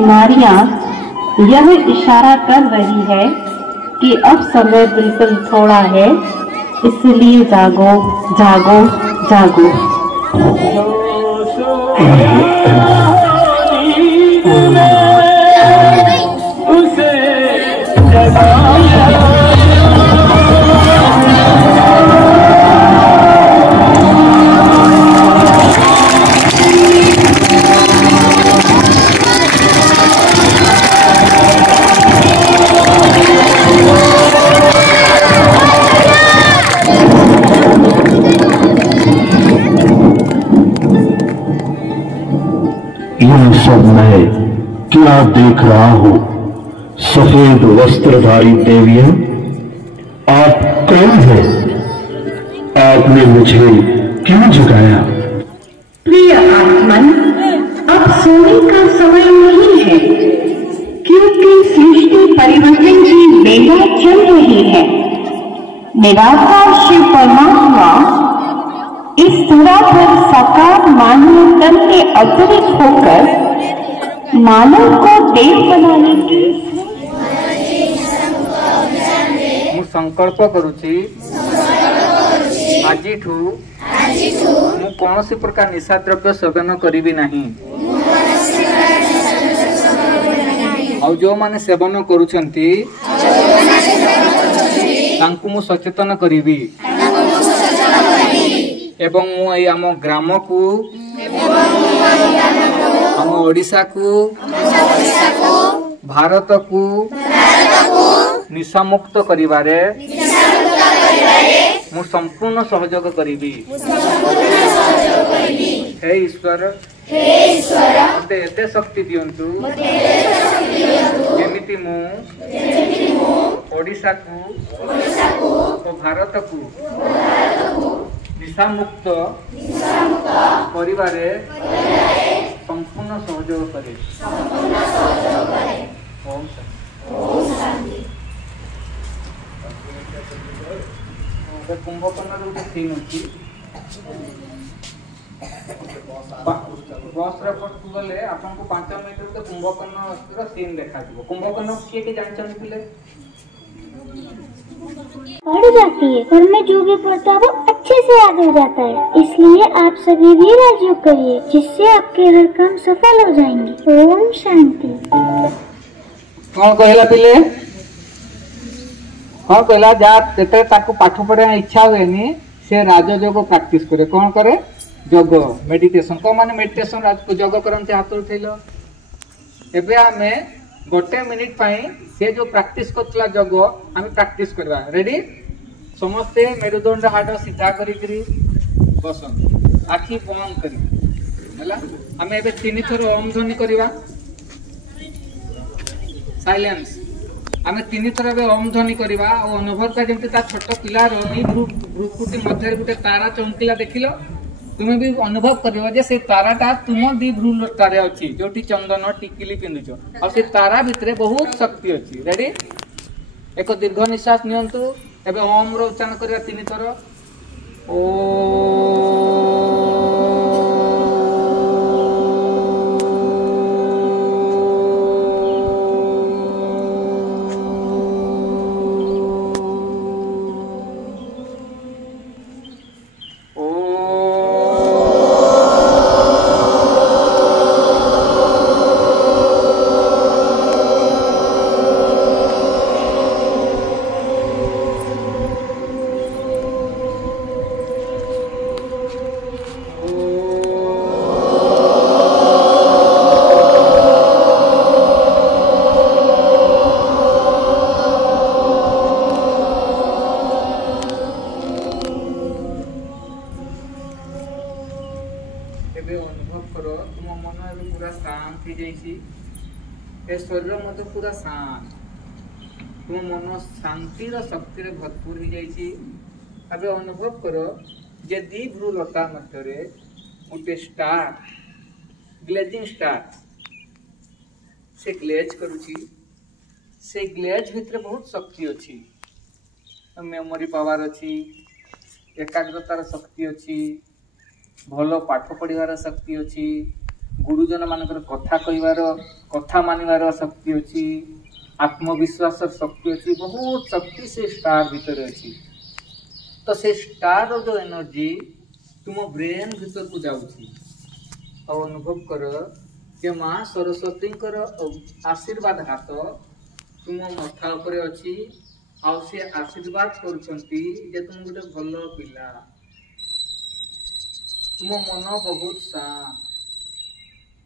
बीमारियां यह इशारा कर रही है कि अब समय बिल्कुल थोड़ा है, इसलिए जागो जागो जागो। उसे जगाया इन सब मैं क्या देख रहा हूं? सफेद वस्त्रधारी देवियां, आप कौन हैं? आपने मुझे क्यों जगाया? प्रिय आत्मन, अब सोने का समय नहीं है, क्योंकि सृष्टि परिवर्तन की वेला चल रही है। निराकार शिव परमात्मा इस धरा पर साकार मानव तन के अवतरित होकर मानव को देव बनाने की मु संकल्प करुची आजिठू मु कौनसी प्रकार निशा द्रव्य सेवन करिबी नहीं और जो माने सेवन करुछंती तांकु मु सचेतन करिबी एवं मु एई आम ग्राम को आम ओडिशा को भारत को निशा मुक्त करिवारे मु संपूर्ण सहयोग करिबी। हे ईश्वर मते एते शक्ति दियंतु जेमिति मु ओडिशा को और भारत को निशा मुक्त परिवारे संपूर्ण सहयोग करे। ओम शांति। कुंभकर्ण गोटे सीन अच्छी बस पटू गले आपको 5 मिनट कुंभकर्ण सीन देखा कुंभकर्ण किए के जानते पिले पढ़ जाती है और मैं जो भी पढ़ता वो अच्छे से याद हो जाता है, इसलिए आप सभी भी राजयोग करिए जिससे आपके हर काम सफल हो जाएंगे। ओम शांति। कौन कहला पिले कौन कहला जा तेते ताको पाठ पढ़ा इच्छा हुएनी से राजयोग प्रैक्टिस करे। कौन करे? योग मेडिटेशन। को माने मेडिटेशन योग करते हाथ उठेलो एबे हमें गोटे मिनिट पाई से जो प्रैक्टिस करतला योग आम प्रैक्टिस करवा। रेडी? समस्ते मेरुदंड हाथ सीधा करी बसन आखि बंद करी आम एबे 3 थर ओम ध्वनि करवा। साइलेंस। आम 3 थर एबे ओम ध्वनि करवा और अनुभव का जमते ता छोट पिलार भ्रुकुटी मध्य गोटे तारा चमकिला देखिलो तुम्हें भी अनुभव कर से ताराटा तुम दी भ्रू लतारे अच्छी जो चंदन टिकिली पिंधुच और से तारा भितर बहुत शक्ति अच्छी। रेडी? एक दीर्घ निश्वास नियंतु एबे ओम रो उच्चारण करबा 3 थर। अनुभव करो तुम मन ए पूरा शांत हो जाइए शरीर मत पूरा शांत तुम मन शांतिर शक्ति भरपूर हो जाइए। अनुभव करो जे दी भ्रू लता मध्य गोटे स्टार ग्लेजिंग स्टार से ग्लेज करुची से ग्लेज भितर बहुत शक्ति अच्छी मेमोरी पावर अच्छी एकाग्रतार शक्ति अच्छी भल पाठ पढ़ार शक्ति अच्छी गुरुजन मानकर कथा कहवार कथा मानिबार शक्ति अच्छी, आत्मविश्वास शक्ति अच्छी, बहुत शक्ति से स्टार भीतर अच्छी। तो से स्टार जो एनर्जी तुम ब्रेन भीतर को जाउची और अनुभव कर कि माँ सरस्वती आशीर्वाद हाथ तुम मथा उपर अच्छी और से आशीर्वाद करुछंती जे तुम गोटे भल पिला, तुम मन बहुत शांत,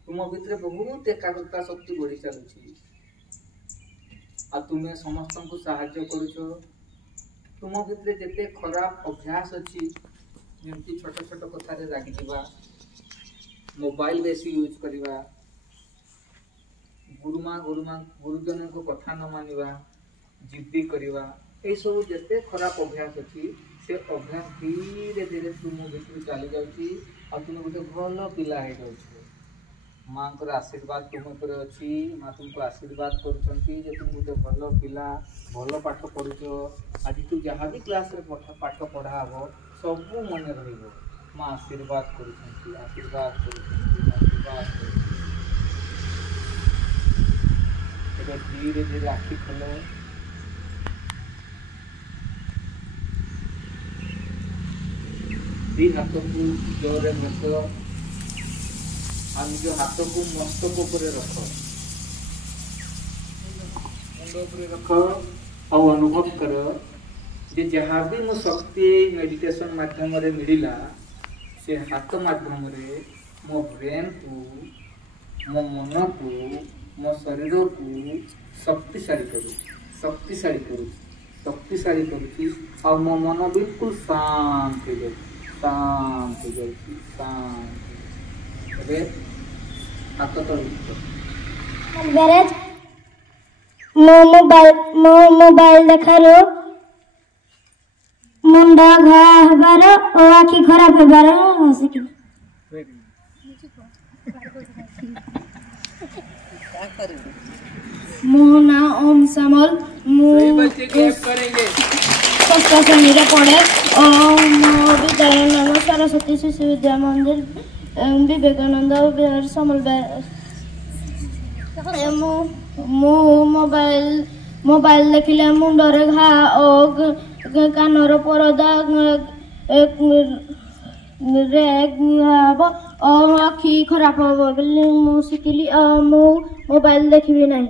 तुम भितर बहुत एकाग्रता शक्ति बढ़ी चलुची आ तुम्हें समस्त को साहाय्य करुछ। तुम भितर जिते खराब अभ्यास अच्छी जमी छोट छोट कथार रागी जावा, मोबाइल बेसी यूज करवा, गुरुजन को कथा न मानिबा, जिद्दी करवा, ये सब जिते खराब अभ्यास अच्छी से अभ्यास धीरे धीरे तुम भितर चली जाऊँगी और तुम गोटे भल पिला हो जाऊ। माँ को आशीर्वाद तुम पर अच्छी, माँ तुमको आशीर्वाद करुँच तुम गोटे भल पिला, भल पाठ पढ़ुच। आज तू जहाँ भी क्लास रे पाठ पढ़ा हम सब मन रही। माँ आशीर्वाद करुँच, आशीर्वाद करुँच, आशीर्वाद धीरे धीरे आखि खोल। दी हाथ को जोरे बस और निज हाथ को मस्तक ऊपर रख, मुंड ऊपर रख और अनुभव कर जे जहाँ भी मो शक्ति मेडिटेशन माध्यम रे मिला से हाथ माध्यम रे मो ब्रेन को, मो मन को, मो शरीर को शक्तिशाली करू, शक्तिशाली करू, शक्तिशाली करुँची और मो मन बिल्कुल शांत हो जाए, शांत हो जाए, शांत। हाथ तो गरज मोबाइल देखार मुंड घा हबार और आखि खराब हबार हसिक मो ना ओम समल षष्ठ श्रेणी पढ़े और मो विद्यालय नाम सरस्वती शिशु विद्या मंदिर विवेकानंद विहार समल। मोबाइल देखिले मुंडरे घा और कानर परदा रेब और आखि खराब हम बोली शिखिली मोबाइल देखी नहीं।